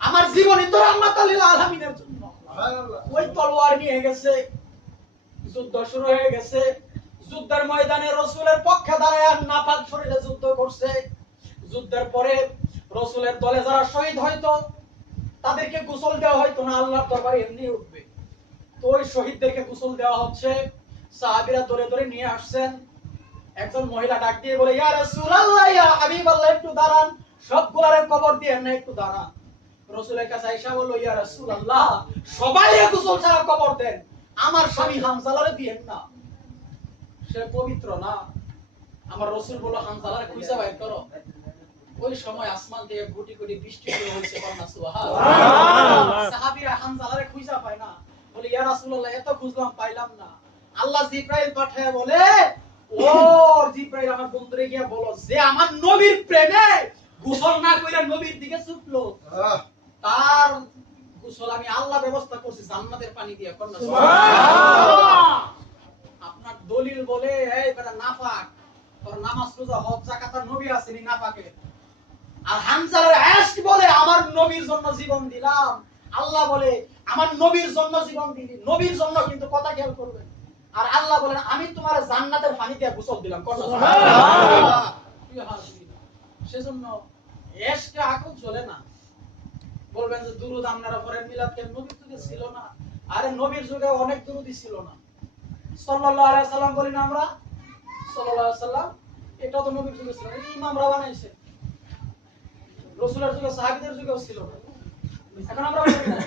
আমার জীবনই তো রাহমাতুল লিল আলামিনের জন্য। ওই তলোয়ার নিয়ে গেছে, যুদ্ধ শুরু হয়ে গেছে। যুদ্ধের ময়দানে রাসূলের পক্ষে দাঁড়ায় নাপাক শরীরে যুদ্ধ করছে। যুদ্ধের পরে রাসূলের দলে যারা শহীদ হইতো তাদেরকে গোসল দেওয়া হয়তো না, আল্লাহর দরবারে এমনি উঠবে। তো ওই শহীদদেরকে গোসল দেওয়া হচ্ছে। সাহাবীরা ধরে ধরে নিয়ে আসছেন। একজন মহিলা ডাক দিয়ে বলে, ইয়া রাসূলুল্লাহ, ইয়া হাবিবাল্লাহ, একটু দাঁড়ান, সবগুলারে কবর দিয়েন না, একটু দাঁড়ান। রাসূলের কাছে আয়েশা বলল, ইয়া রাসূলুল্লাহ, সবাইকে গোসল ছাড়া কবর দেন, আমার স্বামী হামজালারে দিয়েন না, সে পবিত্র না। আমার রাসূল বলল, হামজালারে খুঁজে বাইর করো। ওই সময় আসমান থেকে কোটি কোটি বৃষ্টি শুরু হয়েছে, বন্যা, সুবহানাল্লাহ। সাহাবীরা হামজালারে খুঁজে পায় না, বলে, ইয়া রাসূলুল্লাহ, এত খুঁজলাম পাইলাম না। আল্লাহ জিবরাইল পাঠায় বলে, ও জিবরাইল, আমার বন্ধুরে গিয়া বলো যে আমার নবীর প্রেমে গোসল না কইরা নবীর দিকে ছুটলো, তার গোসল আমি আল্লাহ ব্যবস্থা করছি জান্নাতের পানি দিয়ে। সুবহানাল্লাহ। আপনার দলিল বলে, এই বেটা নাপাক, তোর নামাজ রোজা হজ যাকাত আর নবী আসেনি নাপাকে। আর হামজালার আয়েশ বলে, আমার নবীর জন্য জীবন দিলাম। আল্লাহ বলে, আমার নবীর জন্য জীবন দিলি, নবীর জন্য, কিন্তু কথা খেয়াল করবেন। আর আল্লাহ বলেন, আমি তোমার জান্নাতের পানি দিয়ে গোসল দিলাম। সুবহানাল্লাহ। সেজন্য এশকে আকুল চলে না। বলবেন যে দুরূদ আপনারা পড়েন, মিলাদ কেন? নবীর যুগে ছিল না। আরে নবীর যুগে অনেক দুরূদই ছিল না। সাল্লাল্লাহু আলাইহি সাল্লাম বলি না আমরা, সাল্লাল্লাহু আলাইহি সাল্লাম, এটা তো নবীর যুগে ছিল না, ইমামরা বানাইছে। রাসূলের যুগে, সাহাবীদের যুগেও ছিল না। এখন আমরা বলি না।